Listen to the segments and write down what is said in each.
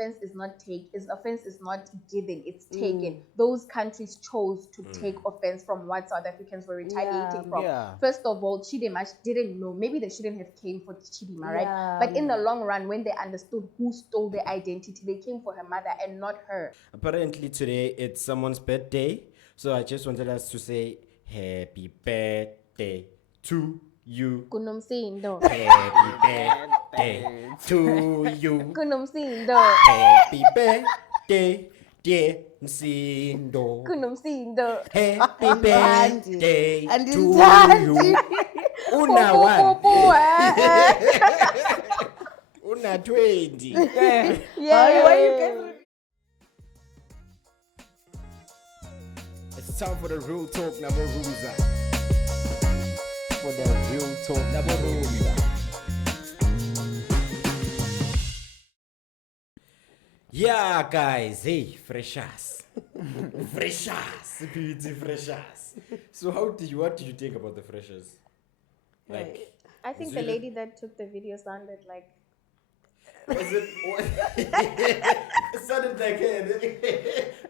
offense is not given, it's taken. Those countries chose to take offense from what South Africans were retaliating from. First of all, Chidema didn't know. Maybe they shouldn't have came for Chidema, right? But in the long run, when they understood who stole their identity, they came for her mother and not her. Apparently today it's someone's birthday, so I just wanted us to say happy birthday to you. Kunomsindo. Happy birthday to you. Kunomsindo. Happy birthday, dear Msindo. Kunomsindo. Happy birthday to you. Una one. Una 20. Yeah. Why you guys? It's time for the real talk, Nabo Roomza. For the real talk, Nabo Roomza. Yeah, guys. Hey, Freashers. Cput Freashers. So what did you think about the Freashers? Like, I think the lady that took the video sounded like. Was it? It sounded like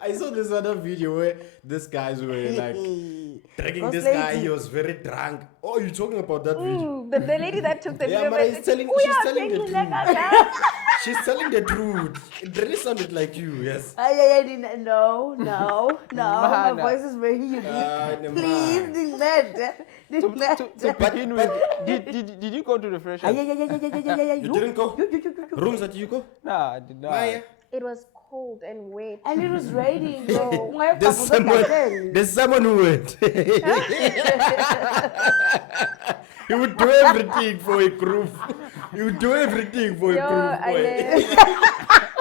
I saw this other video where these guys were like dragging this guy. He was very drunk. Oh, you're talking about that video? The lady that took the video. She's telling the truth. She's telling the truth. It really sounded like you, yes. No. My voice is very unique. Please, do that. To begin with, did you go to the Freashers? You didn't go? Rooms that you go? No, I did not. It was cold and wet. And it was raining, bro. There's someone who went. He would do everything for a group. He would do everything for a group.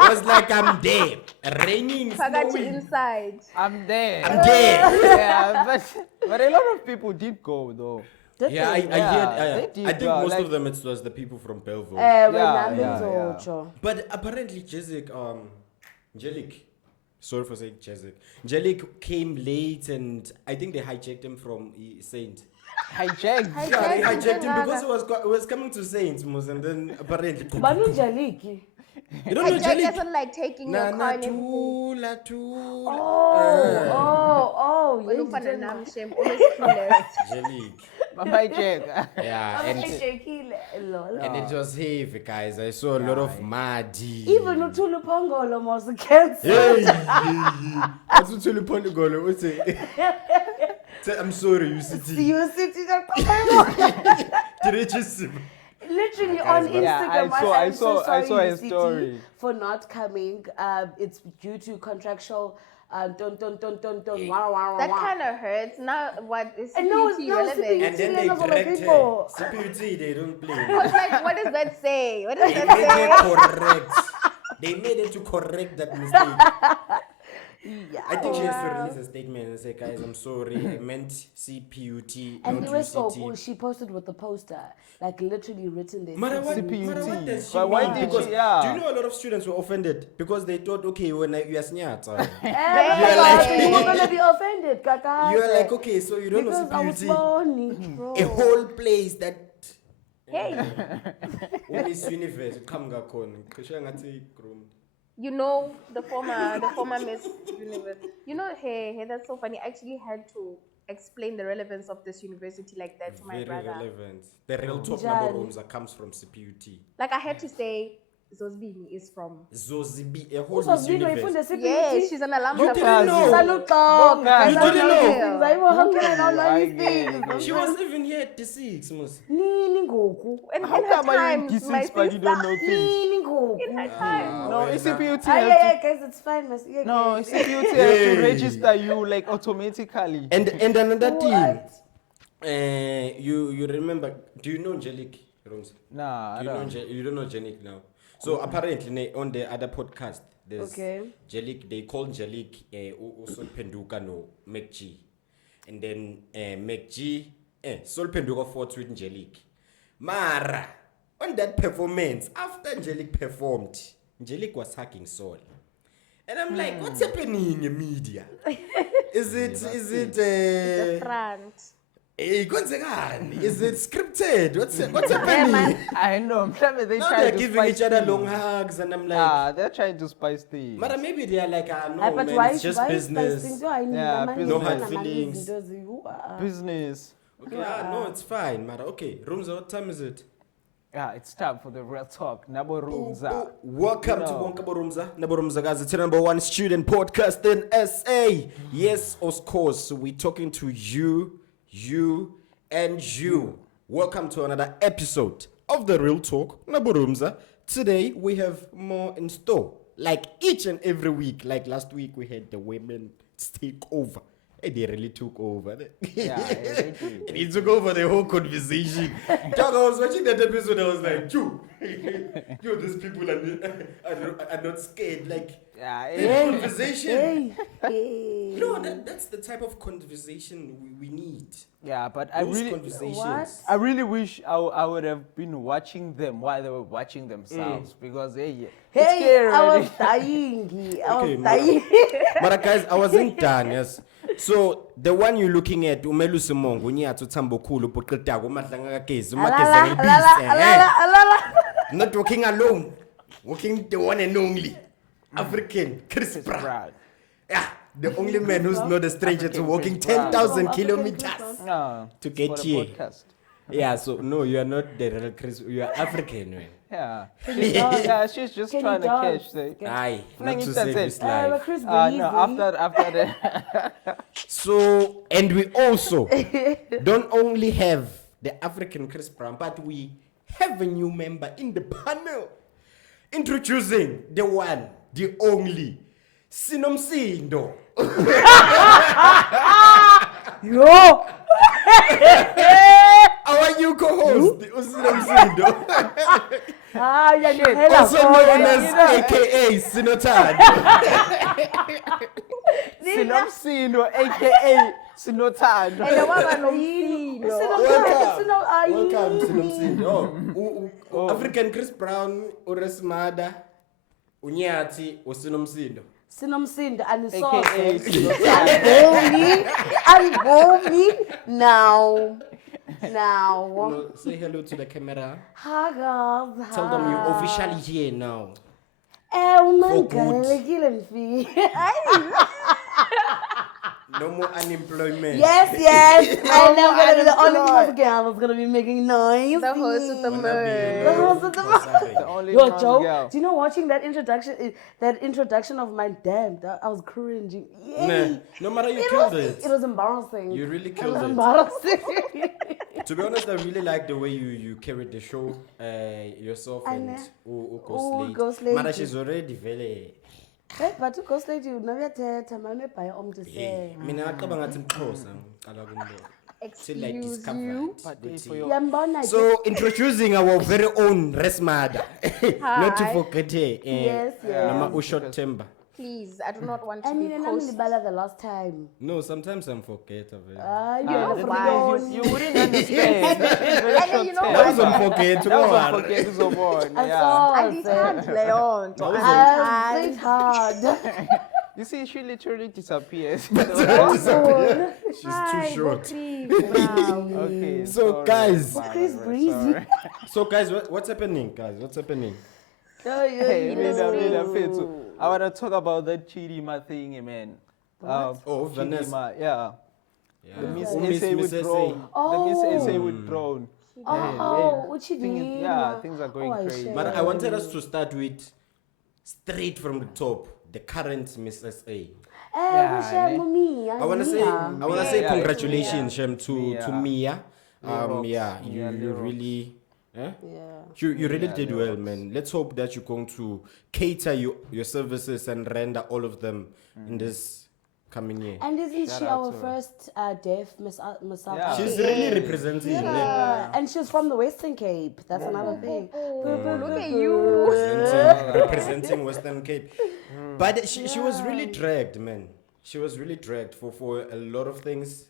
I was like, I'm there. Raining, snowing. Inside. I'm there. Yeah, but a lot of people did go though. Yeah, I heard. Did, I think most of them it was the people from Belleville. But apparently, Jelik, sorry for saying Jelik came late, and I think they hijacked him from Saint. Hijacked? Yeah, they hijacked him because it was coming to Saint, and then apparently. Banu Jelik. You don't know Jelik? Doesn't like taking your car and Jelik. Yeah, and it was heavy, guys. I saw a lot of muddy. Even Thuli Pongolo was canceled. What's Thuli Pongolo? What's it? I'm sorry, you city. Literally on Instagram, I saw a story for not coming. It's due to contractual. That kind of hurts. Now, what is Cput relevant? And then they direct her. Cput, they don't play. What does that say? What does that say? They made it to correct that mistake. I think she has to release a statement and say, guys, I'm sorry, I meant Cput. And the rest she posted with the poster, like literally written there. Cput. But why did she? Do you know a lot of students were offended because they thought, okay, when you are snyat, you were gonna be offended, Kaka. You are like, okay, so you don't know Cput. A whole place that. Hey. This universe, come You know the former Miss Universe. You know, hey, that's so funny. I actually had to explain the relevance of this university like that to my brother. Very relevant. The real talk Nabo Roomza comes from Cput. Like I had to say, Zozibini is from Zozibi, a whole universe. Yeah, she's an alumna. You didn't know. You didn't know. She was even here at the 6. And how come I in D6 but you don't know things? In her time. No, it's Cput. Guys, it's fine. No, Cput has to register you like automatically. And another thing, you remember? Do you know Jelik? Nah, you don't know Jelik now. So apparently on the other podcast, there's Jelik. They call Jelik Sol Penduka no McG, and then McG Sol Penduka fought with Jelik. Mara on that performance after Jelik performed, Jelik was hugging Sol, and I'm like, what's happening in the media? Is it the front? Hey, is it scripted? What's happening? I know. Maybe they Now try they're to giving spice each other things. long hugs, and I'm like, They're trying to spice things. but maybe they are like, no, But man, why, it's just why business. Things? Yeah, No hard feelings. Business. Okay, no, it's fine, Mara. Okay, Roomza, what time is it? Yeah, it's time for the real talk. Nabo Roomza. Welcome to Nabo Roomza. Nabo Roomza, guys. It's the #1 student podcast in SA. Yes, of course. We're talking to you, and you. Welcome to another episode of the Real Talk, Nabo Roomza. Today, we have more in store. Like each and every week. Like last week, we had the women take over. Hey, they really took over. Yeah, they did. And he took over the whole conversation. Dog, I was watching that episode, I was like, these people are not scared. Like, Yeah, conversation. Hey. No, that's the type of conversation we need. yeah, but Those conversations. I really wish I would have been watching them while they were watching themselves because it's Hey, scary I already. was dying. I Okay, was dying. But guys, I wasn't done, yes. So the one you're looking at, Umelu Simongo, Nyato Tambokulu, Pukatago, Matlangakes, not walking alone, walking the one and only African Chris Brown. Right. Yeah, the only man who's not a stranger to walking 10,000 kilometers No, to it's get for the here. podcast. Yeah, so no, you are not the real Chris, you are African, man. Yeah. dance? Yeah, she's just Can trying you to dance? catch the. Aye, Fling not to it, save that's his it. life. Chris No, after the. So, and we also don't only have the African Chris Brown, but we have a new member in the panel. Introducing the one, the only, Sinomsindo. Yo! Our new co-host, Sinomsindo. Also known as AKA Sinotan. Sinomsino, aka Sinotando. Welcome, Sinomsindo. African Chris Brown, Uresmada, Unyati, Sinomsindo. Sinomsindo and AKA sauce. Sinotando. Unbold me now. No, say hello to the camera. Hi guys. Tell them you're officially here now. For good. good. No more unemployment. Yes. I'm now gonna be the only one girl that's gonna be making noise. The host with the Wanna be bird. The host with the bird. The only Yo, trans Joe, girl. do you know watching that introduction of my I was cringing. Yay. No matter you killed it. It was embarrassing. You really It killed was it. embarrassing. To be honest, I really like the way you carried the show yourself and Ghost Lady. Mara, she's already very. Hey, but to Ghost Lady, you never tell me by to say. Mina ngicabanga ngathi mXhosa ngiqala kumbo. Till like Excuse discovered. you. Yambona. So introducing our very own Resmada. Not to Hi. forget her. Yes. Nama Ushot Temba. Please, I do not want to And be you didn't posted. the last time. No, sometimes I'm forget of it. You why? You wouldn't understand. And then you know That was what? on forget. That was on forget is a born. I Yeah. saw I did hand Leon. I hard. You see, she literally disappears. She's too short. Okay. So, sorry, guys. sorry, Chris sorry. Breezy. So guys, what's happening, guys? What's happening? Hey, Mina, Fethu. I want to talk about that Chidima thing, man. Vanessa. Chidima, yeah. Yeah. The Miss Miss SA with SA. drone. The Miss SA with drone. What she Thing- did? yeah, things are going crazy. shit. But I wanted us to start with straight from the top, the current Miss SA. I I wanna say Yeah, congratulations, Shem, to Mia. Mia. Rocks. You Mia Lee really Yeah. you really Yeah, did Lee well, Rocks. man. Let's hope that you're going to cater your services and render all of them in this coming year. And isn't Shout she out our to her. first deaf Miss Yeah. She's really representing. Yeah. And she's from the Western Cape. That's another thing. Look at you. Representing Western Cape. But she was really dragged, man. She was really dragged for a lot of things.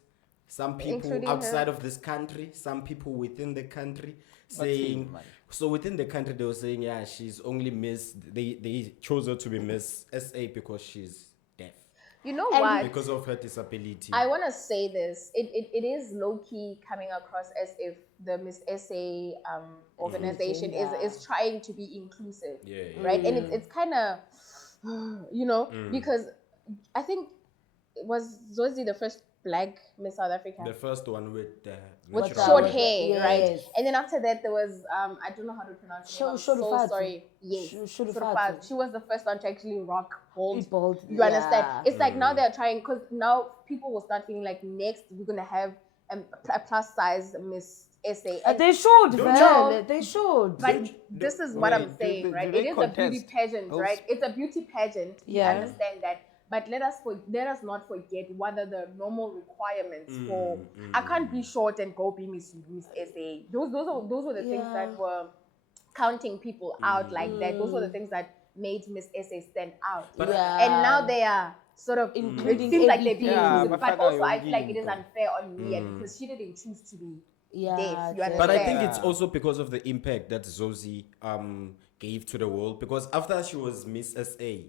Some people Including outside her. of this country, some people within the country still, saying. man. So within the country, they were saying, yeah, she's only Miss. They chose her to be Miss SA because she's deaf. You know And what? Because of her disability. I want to say this. It is low-key coming across as if the Miss SA organization is trying to be inclusive, right? And it's kind of, because I think was Zozi the first black Miss South Africa? The first one with the with natural short hair. hair, right? And then after that, there was I don't know how to pronounce it. I'm so sorry. Yes, Shurufatu. She was the first one to actually rock bald. You understand? It's like now they're trying, because now people will start feeling like next we're gonna have a plus size Miss SA. They should, no, they should. But this is what I'm saying, right? It is a beauty pageant, right? It's a beauty pageant. We understand that. But let us not forget what are the normal requirements for. I can't be short and go be Miss SA. Those were the things that were counting people out like that. Those were the things that made Miss SA stand out. And now they are sort of including. It seems like they're being inclusive, but also I feel like it is unfair on Mia because she didn't choose to be deaf. You understand? But I think it's also because of the impact that Zozi gave to the world. Because after she was Miss SA,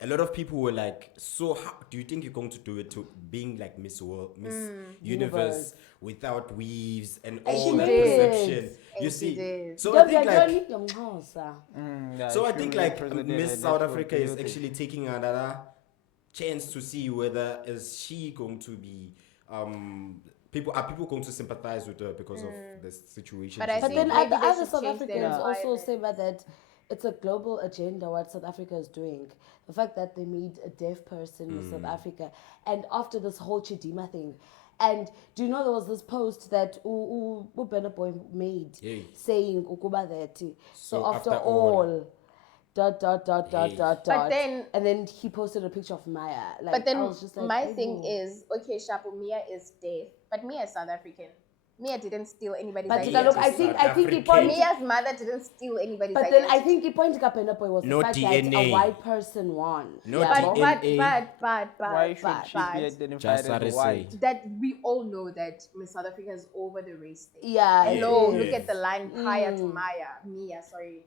a lot of people were like, so how do you think you're going to do it to being like Miss World, Miss Universe without weaves and all that perception? You see? So I think like Miss South Africa is actually taking another chance to see whether is she going to be people going to sympathize with her because of this situation. But then other South Africans also say that it's a global agenda what South Africa is doing. The fact that they made a deaf person in South Africa, and after this whole Chidima thing, and do you know there was this post that Boy made saying Ukuba that so after all. .. But then, and then he posted a picture of Maya. Like, but then I was just like, my thing is, okay, Shapo, Mia is deaf, but Mia is South African. Mia didn't steal anybody's identity. Look, I think he pointed. Mia's mother didn't steal anybody's identity. But then I think the point to Kapenapoy was the fact DNA. that a white person won. No DNA. But why should she be identified as white? That we all know that Miss South Africa is over the race thing. Yeah. Look at the line prior to Mia, sorry.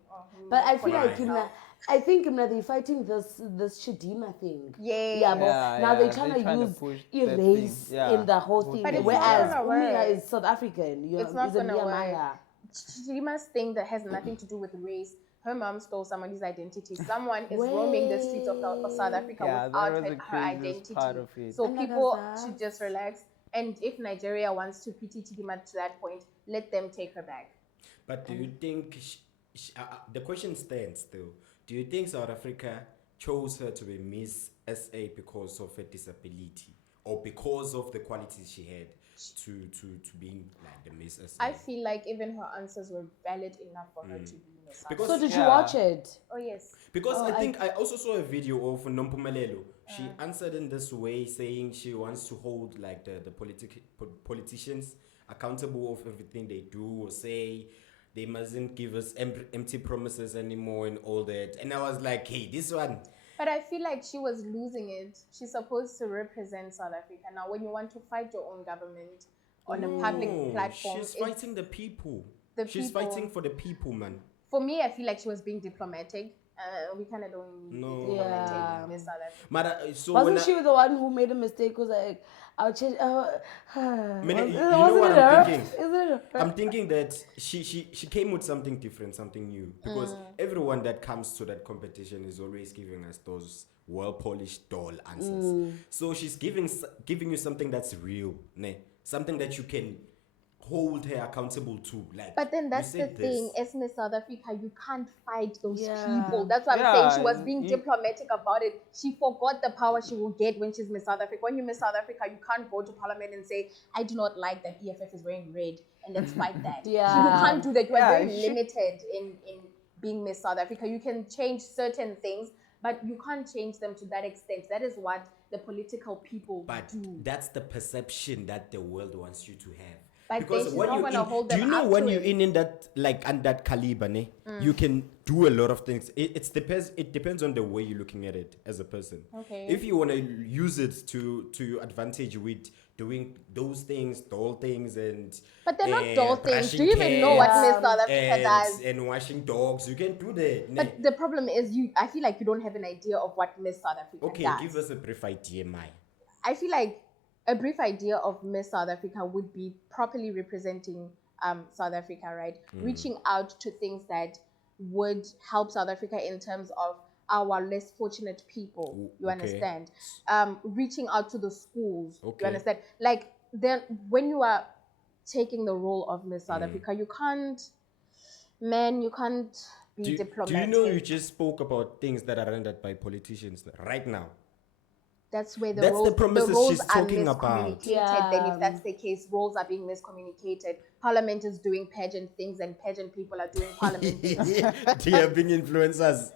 But I feel like they're fighting this Chidima thing. Now they're trying to use erase in the whole thing. But whereas Mia is South African. It's not going to work. Chidima's thing that has nothing to do with race. Her mom stole somebody's identity. Someone is roaming the streets of South Africa without her identity. So people should just relax. And if Nigeria wants to pity Chidima to that point, let them take her back. But do you think, the question stands still, do you think South Africa chose her to be Miss SA because of her disability or because of the qualities she had to being like the Miss SA? I feel like even her answers were valid enough for her to be Miss SA. So did you watch it? Oh, yes. Because I also saw a video of Nompumelelo. She answered in this way, saying she wants to hold like the politicians accountable of everything they do or say. They mustn't give us empty promises anymore and all that. And I was like, hey, this one. But I feel like she was losing it. She's supposed to represent South Africa. Now, when you want to fight your own government on a public platform... She's fighting the people. She's fighting for the people, man. For me, I feel like she was being diplomatic. We kind of don't need diplomatic Miss South Africa. Wasn't she the one who made a mistake? Was like, I'll change... you know what I'm thinking? I'm thinking that she came with something different, something new. Because everyone that comes to that competition is always giving us those well-polished doll answers. So she's giving you something that's real, something that you can hold her accountable to. Like, but then that's the thing, as Miss South Africa, you can't fight those people. That's what I'm saying. She was being diplomatic about it. She forgot the power she will get when she's Miss South Africa. When you're Miss South Africa, you can't go to Parliament and say, I do not like that EFF is wearing red, and let's fight that. You can't do that. You are very limited in being Miss South Africa. You can change certain things, but you can't change them to that extent. That is what the political people do. But that's the perception that the world wants you to have. But because when you're in that like and that caliber, you can do a lot of things. It depends on the way you're looking at it as a person. Okay. If you want to use it to your advantage with doing those things, doll things, and but they're not doll things. brushing Do you even know what cats Miss South Africa does? and washing dogs. You can do that. But the problem is, I feel like you don't have an idea of what Miss South Africa Okay, does. give us a brief idea, Mai. I feel like a brief idea of Miss South Africa would be properly representing South Africa, right? Reaching out to things that would help South Africa in terms of our less fortunate people. You understand? Reaching out to the schools. You understand? Like, then when you are taking the role of Miss South Africa, you can't be diplomatic. Do you know you just spoke about things that are rendered by politicians right now? That's where That's roles, the promises the roles she's are talking about. miscommunicated. Then if that's the case, roles are being miscommunicated. Parliament is doing pageant things and pageant people are doing parliament things. They are being influencers.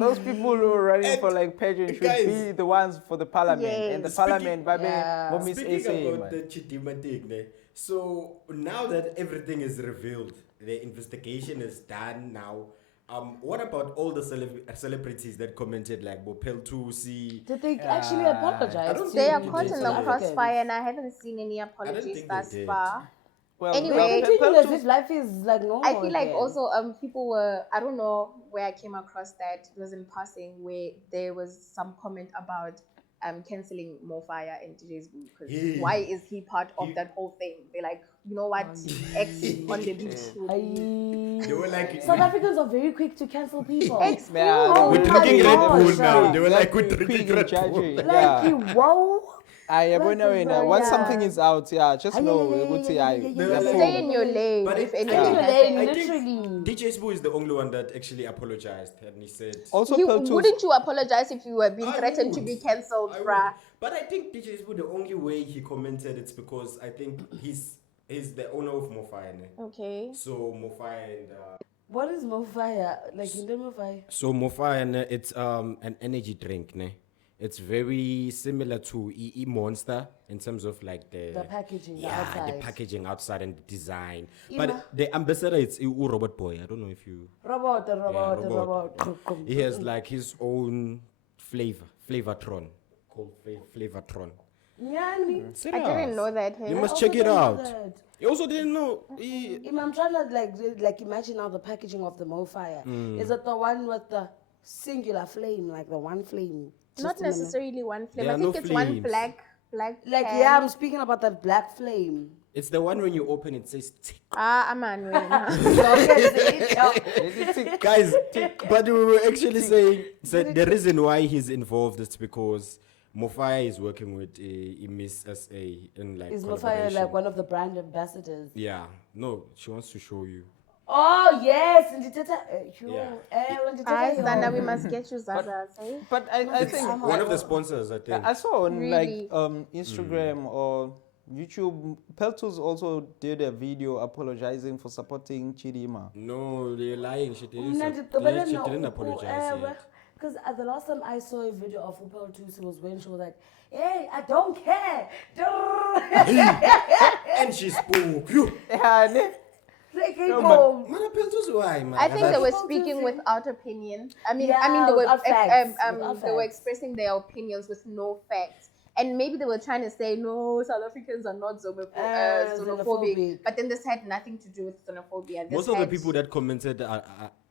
Those people who are running for like pageant should be the ones for the parliament. And the parliament, Speaking about the Chidima thing, so now that everything is revealed, the investigation is done now. What about all the celebrities that commented, like Bopel Tusi? Did they actually apologize? They are caught in the crossfire, and I haven't seen any apologies thus far. Well, anyway, as if life is like normal. I feel like also people were, I don't know where I came across that, it was in passing, where there was some comment about cancelling Mofaya and DJ's Boo, because why is he part of that whole thing? They're like, you know what, X on the beach. They were like, South Africans are very quick to cancel people. We're drinking Red Bull now. They were like, we're drinking Red Bull. Like, wow. Once something is out, just know stay in your lane. But if anything, I think DJ Sbu is the only one that actually apologized, and he said, also wouldn't you apologize if you were being threatened to be cancelled, bruh? But I think DJ Sbu, the only way he commented, it's because I think he's the owner of Mofaya. Okay. So Mofaya and what is Mofaya? Like in the Mofaya? So Mofaya, it's an energy drink, ne? It's very similar to Monster in terms of like the packaging outside. The packaging outside and the design. But the ambassador, it's Robot Boy. I don't know if you... Robot. He has like his own flavortron, called Flavortron. I didn't know that. You must check it out. You also didn't know. I'm trying to like imagine now the packaging of the Mofaya. Is it the one with the singular flame, like the one flame? Not necessarily one flame. I think it's one black. Like I'm speaking about that black flame. It's the one when you open it says tick. Man. Guys, but we were actually saying the reason why he's involved is because Mofaya is working with Miss SA in like. Is Mofaya like one of the brand ambassadors? Yeah. No, she wants to show you. Oh yes, we must get you Zaza. But I think one of the sponsors, I think. I saw on Instagram or YouTube, Peltus also did a video apologizing for supporting Chidima. No, they're lying. She didn't apologize yet. Because the last time I saw a video of Peltus was when she was like, "Hey, I don't care." And she spoke. I think they were speaking without opinion. I mean, they were expressing their opinions with no facts. And maybe they were trying to say, no, South Africans are not xenophobic. But then this had nothing to do with xenophobia. Most of the people that commented are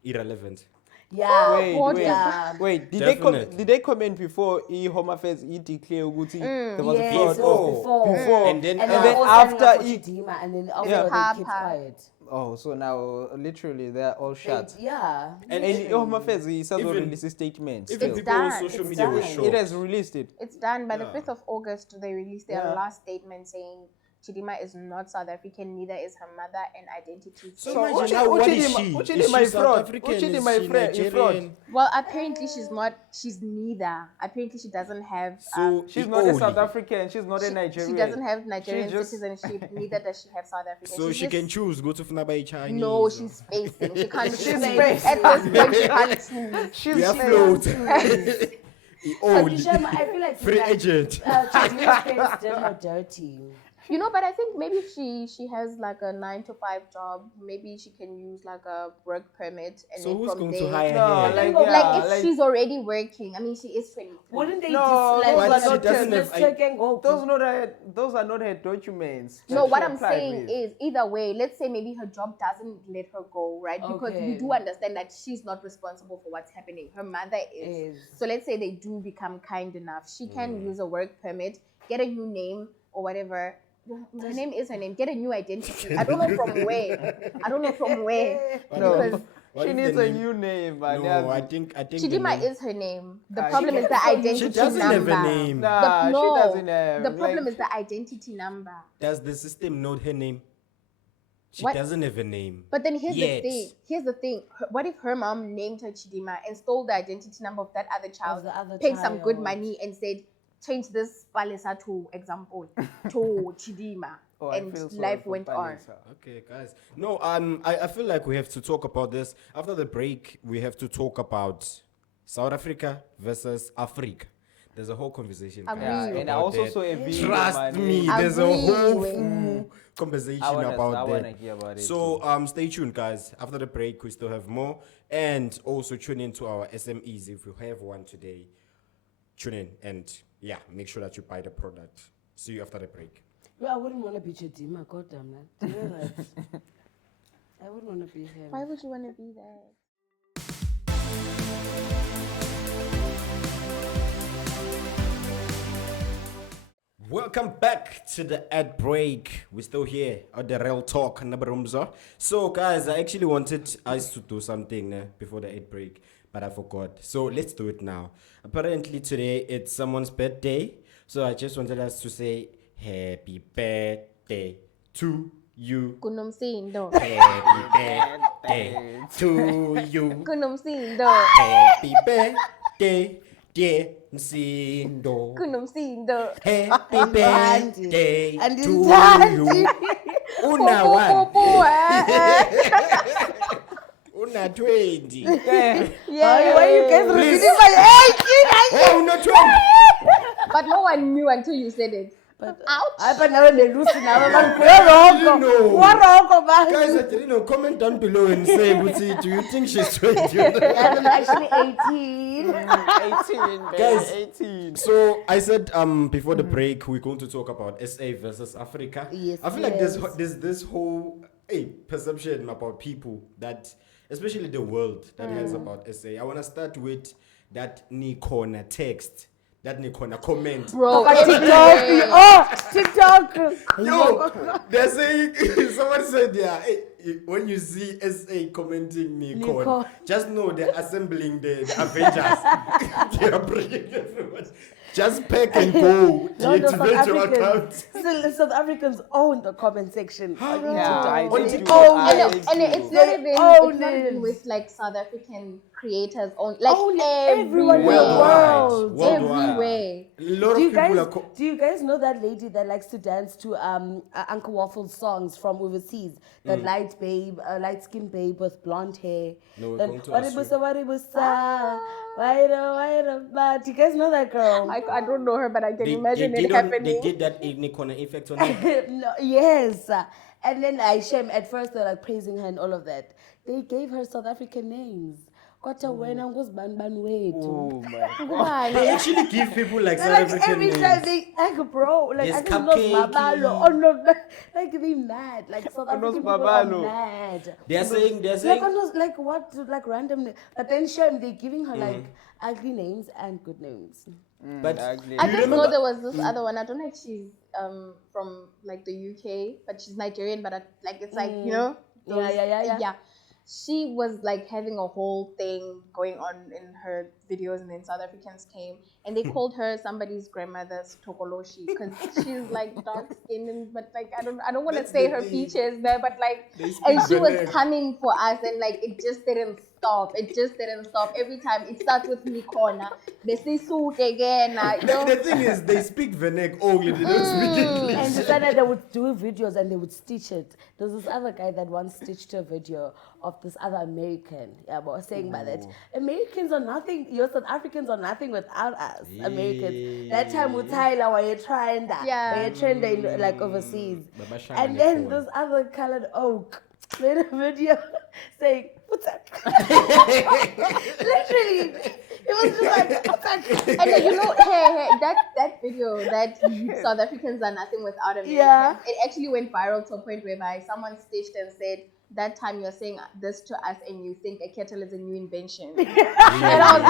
irrelevant. Yeah. Wait. Did they comment before Home Affairs declare Uguti? There was a fraud. Before. And then after they kept quiet. Oh, so now literally they're all shut. And Home Affairs is also released a statement. Even people on social media were shocked. It has released it. It's done. By the 5th of August, they released their last statement saying Chidima is not South African, neither is her mother, and identity. So what is she? Is she South African? Is she Nigerian? Well, apparently she's not. She's neither. Apparently she doesn't have. She's not a South African. She's not a Nigerian. She doesn't have Nigerian citizenship. Neither does she have South African. So she can choose. Go to Funabai Chinese. No, she's spacing. She can't choose. At this point, she can't choose. She's afloat. I feel like free agent. Chidima's parents did her dirty. You know, but I think maybe if she has like a 9 to 5 job, maybe she can use like a work permit, and So then who's from going there, to hire her? like if she's already working. I mean, she is 23. Wouldn't they No, just but like she doesn't have- those are not her documents. No, that what she I'm applied saying with. is, either way, let's say maybe her job doesn't let her go, right? Because we Okay. do understand that she's not responsible for what's happening. Her mother is. So let's say they do become kind enough. She can use a work permit, get a new name or whatever. Her name is her name. Get a new identity. I don't know from where. No, Because What she if needs the a name- new name. But No, I think the Chidima name- is her name. The Ah, problem she is the can- identity She doesn't have number. a name. Nah, No, she doesn't have. the problem like, is the identity number. Does the system know her name? She What? doesn't have a name. But then here's Yet. the thing. What if her mom named her Chidima and stole the identity number of that other child, the other paid some good child. money and said, change this Palesa to example to Chidima, Oh, I and feel sorry life for went on. Palesa. Okay, guys. No, I feel like we have to talk about this. After the break, we have to talk about South Africa versus Africa. There's a whole conversation, guys. Agree. Yeah, and I about also that. saw a video. Trust man. me, there's a Agree. whole full conversation I about wanna that. hear about it So stay tuned, guys. After the break, we still have more, and also tune into our SMEs if you have one today. Tune in and yeah, make sure that you buy the product. See you after the break. No, I wouldn't want to be Chidima, goddamn man. Do you know that? I wouldn't want to be him. Why would you want to be there? Welcome back to the ad break. We're still here at the Real Talk, Nabo Roomza. So, guys, I actually wanted us to do something before the ad break, but I forgot. So, let's do it now. Apparently, today it's someone's birthday. So, I just wanted us to say happy birthday to you. Kunomsindo. Happy birthday to you. Kunomsindo. Happy birthday, dear Msindo. Kunomsindo. Happy birthday And to it's you. Una one. Popo, Una 20. yeah. Why you guys Please. repeating my 18? Oh, not 20. But no one knew until you said it. But Ouch. I but now they lose now. I didn't know. What wrong, man? Guys, I didn't know. Comment down below and say, Butsi, do you think she's 20? I'm actually 18. 18, baby, Guys. 18. So I said before the break we're going to talk about SA versus Africa. Yes, I feel like yes. there's this whole perception about people that, especially the world, that has about SA. I want to start with that Nikona text, that Nikona comment. Bro, TikTok. Oh, TikTok. Yo, they're saying someone said when you see SA commenting Nikon, Nikon. just know they're assembling the Avengers. They are bringing everyone. Just pack and go. No, the South Deactivate your Africans, account. still, the South Africans own the comment section on TikTok. I On do. TikTok. I and do. it's They not own even it. with like South African creators on, like Own everyone in the everywhere. world. Everywhere. A lot Do of you people guys are. do you guys know that lady that likes to dance to Uncle Waffle's songs from overseas? That light babe, light skinned babe with blonde hair. No, we're That going to ask you. but you guys know that girl? I don't know her, but I can imagine they it did happening. they did that Nikona effect on her. No, yes. And then at first they're like praising her and all of that. They gave her South African names. Kwatha wena nguzibani wethu. Oh, my. Ngubani? They actually give people like South Like African every names. time they like bro, like There's I just lost cupcakey. Mabalo. Oh no, like they mad. Like South African people are Mabalo. mad. They're saying Like almost like what like random but then Shem they giving her like Mm. ugly names and good names. but ugly. I do you just know remember? there was this other one. I don't know if she's from like the UK, but she's Nigerian. But like it's like you know, Yeah. She was like having a whole thing going on in her videos, and then South Africans came and they called her somebody's grandmother's Tokoloshi because she's like dark skinned, but like I don't want to That's say the her thing. features there, but like They speak and she was Benin. coming for us, and like it just didn't stop. It just didn't stop. Every time it starts with Nikona, they say suit again. You know? The thing is, they speak Venek only. They don't speak English. And decided they would do videos and they would stitch it. There's this other guy that once stitched a video of this other American, but saying by that Americans are nothing. your South Africans are nothing without us, Americans. That time with Tyler, where you're trying that, where you're trending like overseas. And then this other colored oak made a video saying, what's up? Literally, it was just like, what's up? And then, that video that South Africans are nothing without Americans, it actually went viral to a point whereby someone stitched and said, that time you're saying this to us and you think a kettle is a new invention. And I was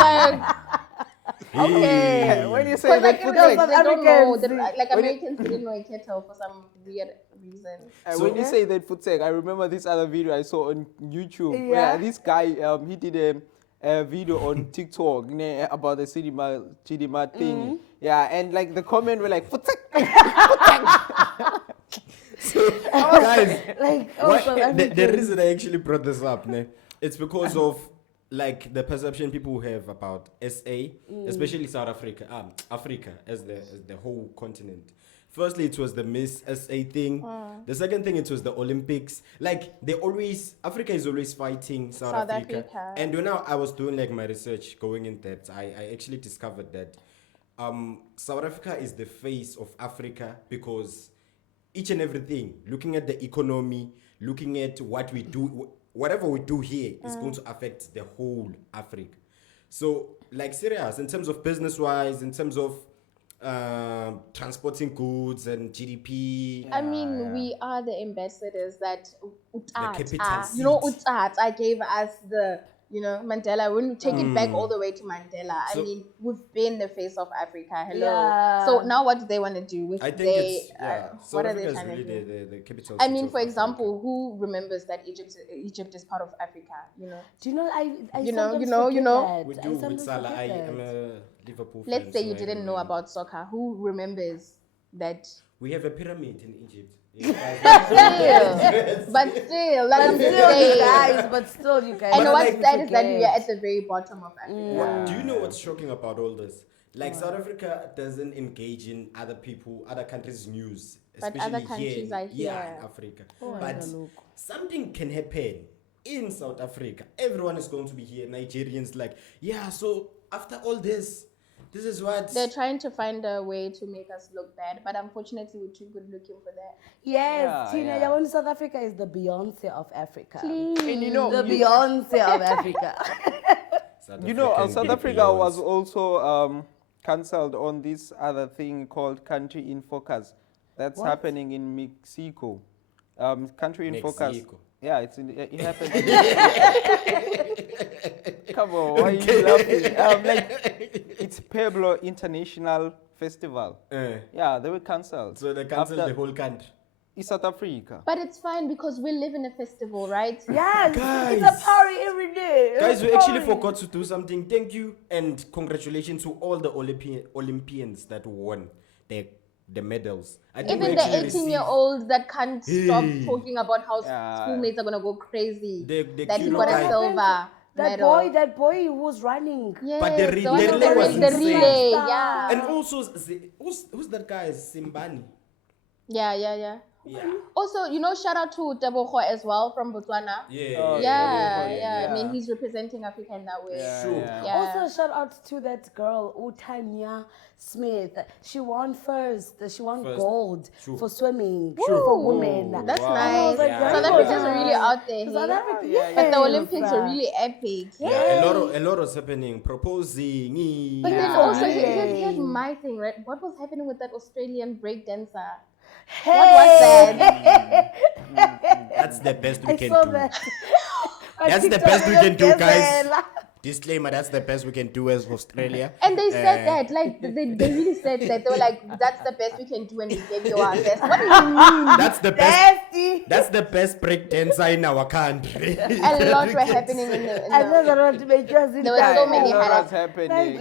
like, okay. When you say like, that, they don't know. Like Americans didn't know a kettle for some weird reason. So when you say that Futsek, I remember this other video I saw on YouTube. Where this guy, he did a video on TikTok about the Chidima thing. Yeah, and like the comment were like, Futsek, Futsek. So, guys, the reason I actually brought this up, it's because of like the perception people have about SA, especially South Africa, Africa as the whole continent. Firstly, it was the Miss SA thing. The second thing, it was the Olympics. Like Africa is always fighting South Africa. And when I was doing like my research, going in depth, I actually discovered that South Africa is the face of Africa because each and everything, looking at the economy, looking at what we do, whatever we do here is going to affect the whole Africa. So, like serious, in terms of business-wise, in terms of transporting goods and GDP. I mean, we are the ambassadors that I gave us the Mandela. When we take it back all the way to Mandela, I mean, we've been the face of Africa. Hello. Yeah. So now what do they want to do with what are they trying to do? The capital. I mean, for example, who remembers that Egypt is part of Africa? Do you know? I you know. We do with Salah. I am a Liverpool fan. Let's say you didn't know about soccer. Who remembers that? We have a pyramid in Egypt. But still, like I'm saying, guys, but still, you guys. And what's sad is that we are at the very bottom of Africa. Do you know what's shocking about all this? Like South Africa doesn't engage in other countries' news, especially but other countries are here. in Africa. But something can happen in South Africa. Everyone is going to be here. Nigerians, so after all this is what they're trying to find a way to make us look bad, but unfortunately we're too good looking for that. Yes, Tina, South Africa is the Beyonce of Africa. Please. And the Beyonce of Africa. South Africa was also cancelled on this other thing called Country in Focus. That's happening in Mexico. Country in Focus. Yeah, it happened. Come on, why are you laughing? It's Pueblo International Festival. Yeah, they were cancelled. So they cancelled the whole country. It's South Africa. But it's fine because we live in a festival, right? Yes, guys, it's a party every day. Guys, we actually forgot to do something. Thank you and congratulations to all the Olympians that won the medals. Even the 18-year-olds that can't stop talking about how schoolmates are gonna go crazy. That he got a silver medal. That boy who was running. Yes, but the relay was insane. Relay, yeah. And also, who's that guy? Simbani. Yeah. Also, shout out to Tebogo as well from Botswana. I mean, he's representing Africa in that way. Yeah. Also, shout out to that girl, Tanya Smith. She won first. She won gold for swimming for women. That's nice. South Africa's really out there. But the Olympics are really epic. Yeah, a lot was happening. Proposing. But then also, here's my thing, right? What was happening with that Australian breakdancer? Hey. What was that? That's the best we can do. That's the best we can do, guys. Disclaimer, that's the best we can do as Australia. And they said that, they really said that. They were like, that's the best we can do and we gave you our best. What do you mean? That's the best. That's the best break dancer in our country. A lot were happening in the there were so many highlights.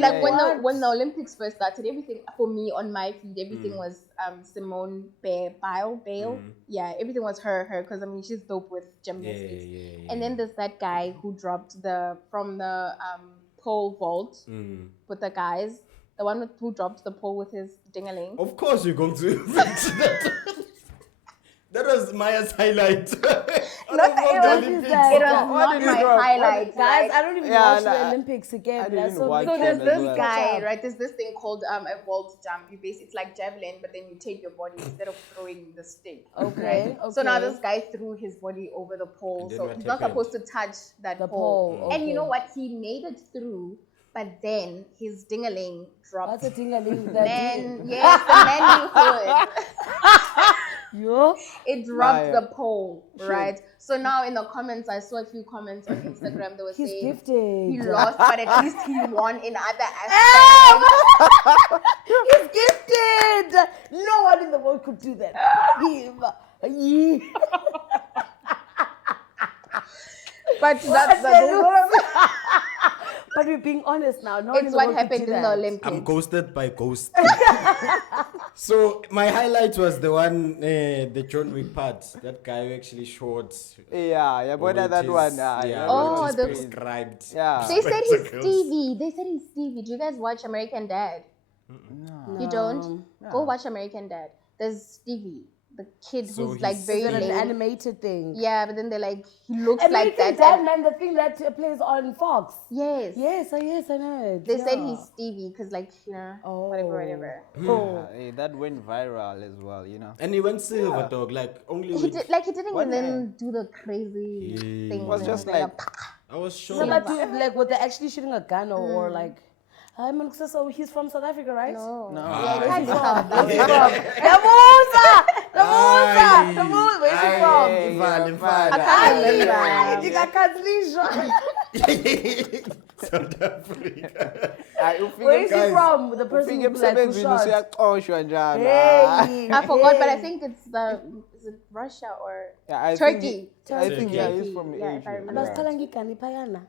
Like when the Olympics first started, everything for me on my feed, everything was Simone Bale. Yeah, everything was her because I mean she's dope with gymnastics. And then there's that guy who dropped from the pole vault with the guys. The one who dropped the pole with his ding-a-ling. Of course you're going to mention that. That was Maya's highlight. Not the Olympics. It was not my highlight. Guys, I don't even watch the Olympics again. I didn't So watch So there's them as this well. guy, right? There's this thing called a vault jump. You basically, it's like javelin, but then you take your body instead of throwing the stick. Okay. Right? So now this guy threw his body over the pole, so he's not supposed to touch that pole. And you know what? He made it through, but then his dingaling dropped. What's a dingaling? Yes, the manlyhood. It dropped the pole, right? So now in the comments, I saw a few comments on Instagram that were saying gifted. He lost, but at least he won in other aspects. He's gifted. No one in the world could do that. Him. But that's But we're being honest now. It's what happened in the Olympics. I'm ghosted by ghost. So my highlight was the one, the John Wick part. That guy who actually shot. Yeah, but that one. The prescribed. Yeah. They said he's Stevie. Do you guys watch American Dad? No. You don't? No. Go watch American Dad. There's Stevie, the kid So who's like very an lame. animated thing. Yeah, but then they're like, he looks like American that. Dad, man, the thing that plays on Fox. Yes. Yes, I know it. They said he's Stevie because, like, whatever. Hey, that went viral as well, you know. And he went silver, dog. Like only. He didn't What even do the crazy thing. It was just like I was shocked. So, but like, were they actually shooting a gun or like? So he's from South Africa, right? No. Yeah, where's he from? from? The Musa! Where's he from? Imfana. You got Kanslisha. South Africa. Where is he from? The person who like shot. Hey. I forgot, but I think it's is it Russia or Turkey? I think he's Turkey. from Yeah, if I Asia. remember.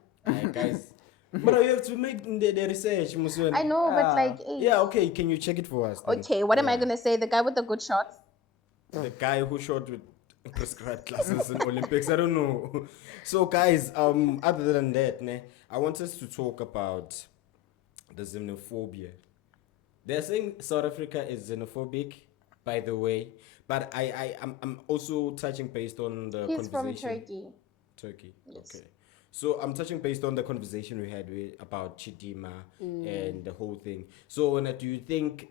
Guys. But you have to make the research, Musuen. I know, but like, Yeah, okay. Can you check it for us? Then? Okay, what am I gonna say? The guy with the good shots. The guy who shot with prescribed classes in Olympics. I don't know. So, guys, other than that, I want us to talk about the xenophobia. They're saying South Africa is xenophobic, by the way, but I'm also touching based on the He's conversation. from Turkey. Turkey. Yes. Okay. So I'm touching based on the conversation we had about Chidima and the whole thing. So do you think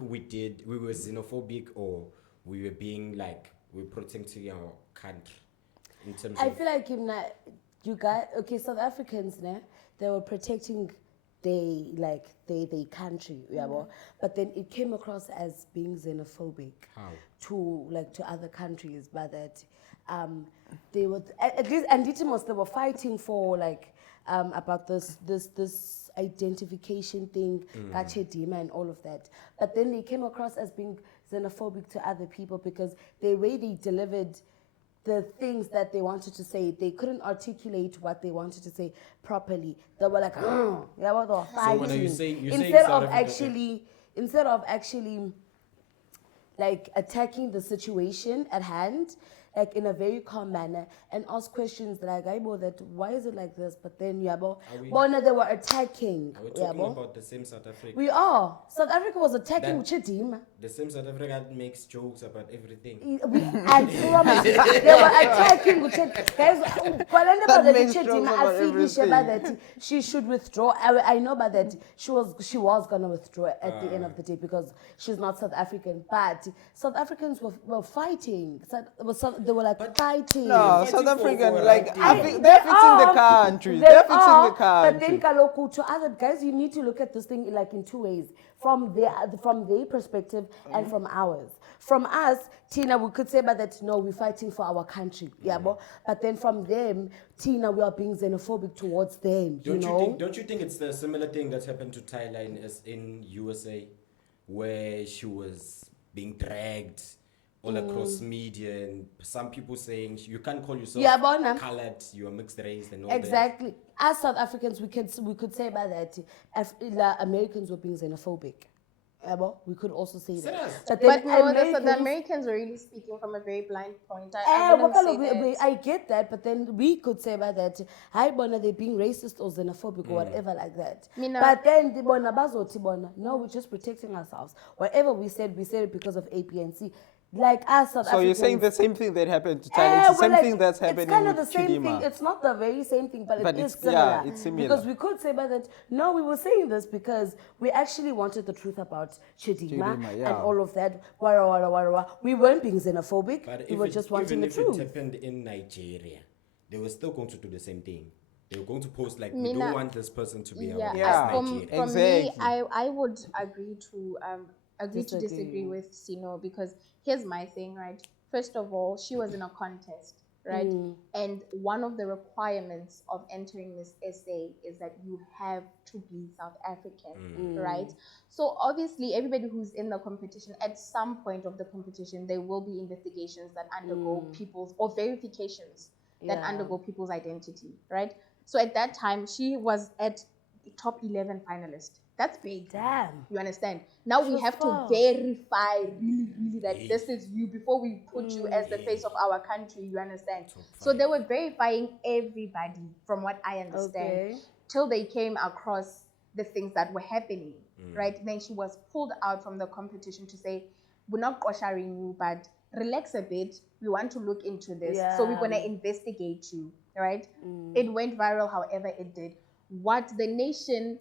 we were xenophobic, or we were being like, we're protecting our country in terms I of... feel like you guys, South Africans, they were protecting their country, but then it came across as being xenophobic. How? to other countries, but that they were at least Anditimos, they were fighting for about this identification thing, Chedima and all of that. But then they came across as being xenophobic to other people because the way they delivered the things that they wanted to say, they couldn't articulate what they wanted to say properly. They were like, they were fighting. So when you say instead of actually like attacking the situation at hand, like in a very calm manner, and ask questions like, why is it like this? But then, they were attacking. Are we talking about the same South Africa? We are. South Africa was attacking Chidim. The same South Africa that makes jokes about everything. I promise. They were attacking Chidim. Guys, she should withdraw. I know about that. She was gonna withdraw at the end of the day because she's not South African. But South Africans were fighting. They were fighting. No, South African, they're fixing the country. They're fixing the country. But then, Kaloku, to other guys, you need to look at this thing in two ways: from their perspective and from ours. From us, Tina, we could say about that. No, we're fighting for our country, But then from them, Tina, we are being xenophobic towards them. Don't you think it's the similar thing that happened to Tyler in USA, where she was being dragged all across media, and some people saying you can't call yourself colored, you are mixed race and all that. Exactly. As South Africans, we could say about that. Americans were being xenophobic. We could also say that. But the Americans were really speaking from a very blind point. I get that, but then we could say about that. They're being racist or xenophobic or whatever like that. But then no, we're just protecting ourselves. Whatever we said it because of A, B, and C. like us South So Africans. you're saying the same thing that happened to Thailand, it's the same thing that's happening It's kind of with the same Chidima. thing. It's not the very same thing, but it is it's, similar. yeah, it's similar. Because we could say about that, no, we were saying this because we actually wanted the truth about Chidima and all of that. Wara, wara, wara, wara. We weren't being xenophobic. But we were just wanting the truth. Even if it happened in Nigeria, they were still going to do the same thing. They were going to post like, we don't want this person to be our From exactly. me, I would agree to disagree with Sino, because here's my thing, right? First of all, she was in a contest, right? And one of the requirements of entering this essay is that you have to be South African, right? So obviously, everybody who's in the competition, at some point of the competition, there will be investigations that undergo people's, or verifications that undergo people's identity, right? So at that time, she was at top 11 finalist. That's big. Damn. You understand? Now we have to verify really that this is you before we put you as the face of our country. You understand? So they were verifying everybody, from what I understand, till they came across the things that were happening, right? Then she was pulled out from the competition to say, we're not kosharing you, but relax a bit. We want to look into this. So we're going to investigate you, right? It went viral, however it did. What the nation's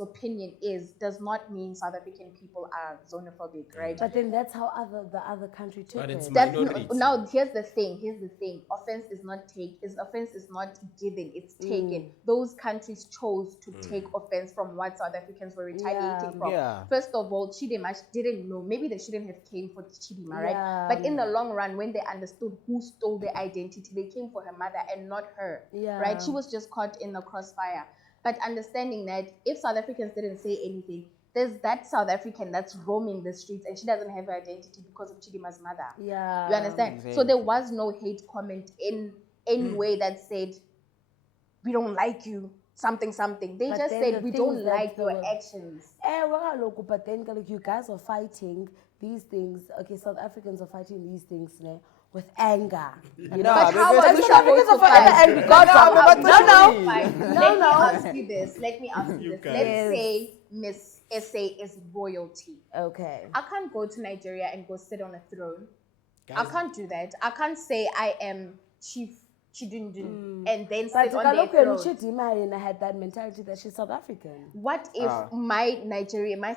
opinion does not mean South African people are xenophobic, right? But then that's how the other country took it. Now here's the thing. Offense is not given, it's taken. Those countries chose to take offense from what South Africans were retaliating from. First of all, Chidima didn't know. Maybe they shouldn't have came for Chidima, right? But in the long run, when they understood who stole their identity, they came for her mother and not her, right? She was just caught in the crossfire. But understanding that if South Africans didn't say anything, there's that South African that's roaming the streets and she doesn't have her identity because of Chidima's mother. Yeah. You understand? Exactly. So there was no hate comment in any way that said, we don't like you, something. They just said, we don't like your actions. But then you guys are fighting these things. Okay, South Africans are fighting these things now. With anger, you know. But how are South Africans are forever angry? No. Let me ask you this. Let's say Miss SA is royalty. Okay. I can't go to Nigeria and go sit on a throne. I can't do that. I can't say I am Chief Chidundun and then sit on their throne. Chidima had that mentality that she's South African. What if my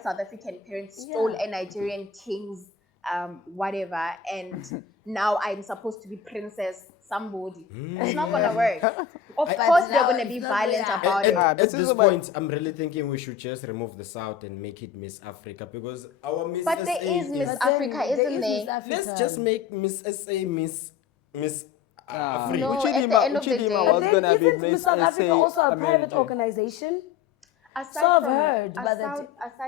South African parents stole a Nigerian king's whatever, and now I'm supposed to be princess somebody? It's not gonna work. Of course they're gonna be violent about it. At this point, I'm really thinking we should just remove the South and make it Miss Africa, because our Miss But there is Miss Africa, isn't there? Let's just make Miss SA Miss Africa. No, at the end of the day. But then isn't Miss South Africa also a private organization? Aside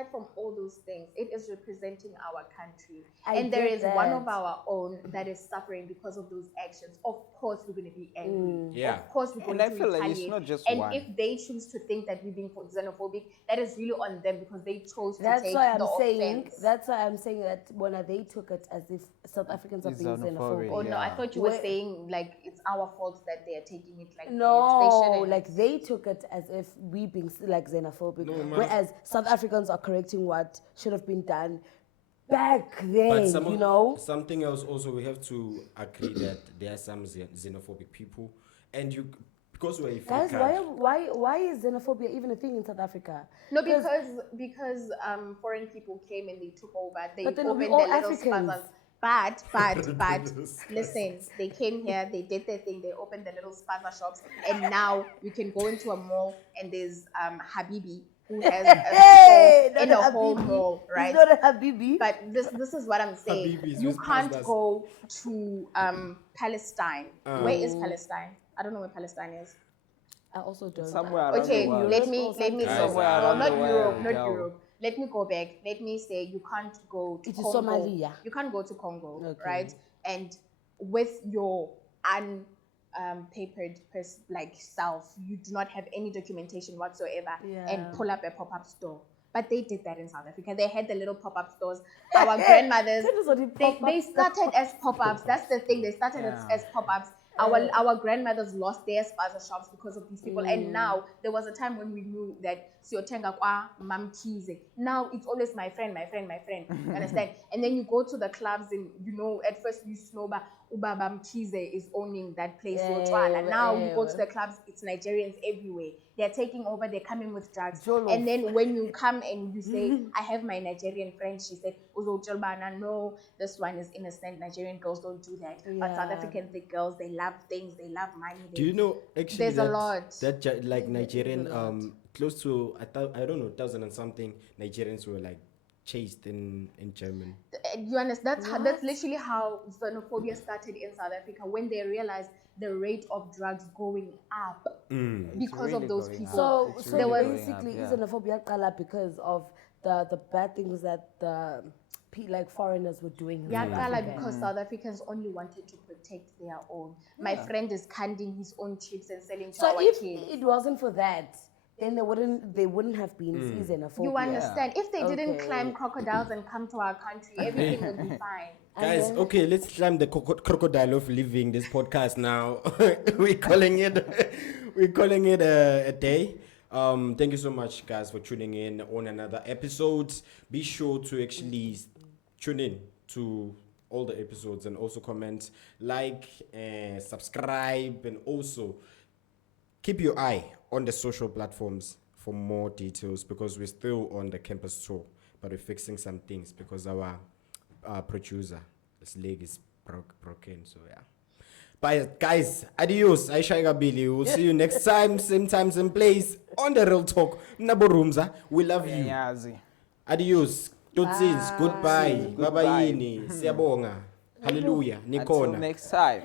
from all those things, it is representing our country. And there is one of our own that is suffering because of those actions. Of course, we're going to be angry. Of course, we're going to retaliate. Like it's not just and if they choose to think that we're being xenophobic, that is really on them, because they chose to take the offense. That's why I'm saying that when they took it as if South Africans are being xenophobic. Oh, no, I thought you were saying like it's our fault that they are taking it like no, like they took it as if we being like xenophobic, whereas South Africans are correcting what should have been done back then, you know. Something else also, we have to agree that there are some xenophobic people, and because we're a guys, why is xenophobia even a thing in South Africa? No, because foreign people came and they took over. They opened their little spazas. But listen, they came here, they did their thing, they opened the little spaza shops, and now you can go into a mall and there's Habibi, who has a store in a whole mall, right? He's not a Habibi. But this is what I'm saying. You can't go to Palestine. Where is Palestine? I don't know where Palestine is. I also don't. Somewhere around okay, the world. let me somewhere no, not Europe. Let me go back. Let me say you can't go to Congo. Somalia. You can't go to Congo, right? And with your papered like self, you do not have any documentation whatsoever, and pull up a pop-up store. But they did that in South Africa. They had the little pop-up stores. Our grandmothers, they started as pop-ups. That's the thing. They started as pop-ups, Our grandmothers lost their spaza shops because of these people, and now there was a time when we knew that siyotenga kwa Mam Kize. Now it's always my friend. You understand? And then you go to the clubs, and at first you snowba Uba Mam Kize is owning that place. Now you go to the clubs, it's Nigerians everywhere. They're taking over. They're coming with drugs. And then when you come and you say, I have my Nigerian friend, she said, no, this one is innocent. Nigerian girls don't do that. But South African thick girls, they love things, they love money. Do you know actually there's a lot that like Nigerian close to I don't know 1,000 and something Nigerians were like chased in Germany. You understand? That's literally how xenophobia started in South Africa, when they realized the rate of drugs going up because of those people. So there was basically xenophobia because of the bad things that the like foreigners were doing. Because South Africans only wanted to protect their own. My friend is canning his own chips and selling to our kids. So if it wasn't for that, then they wouldn't have been xenophobia. You understand? If they didn't climb crocodiles and come to our country, everything would be fine. Guys, okay, let's climb the crocodile of living this podcast now. we're calling it a day. Thank you so much, guys, for tuning in on another episode. Be sure to actually tune in to all the episodes and also comment, like, subscribe, and also keep your eye on the social platforms for more details, because we're still on the campus tour, but we're fixing some things because our producer, his leg is broken. So yeah. But guys, adios. Aisha Gabili. We'll see you next time, same place on the Real Talk. Nabo Roomza. We love you. Adios. Tutsins. Goodbye. Babayini. Siyabonga. Hallelujah. Nikona. Until next time.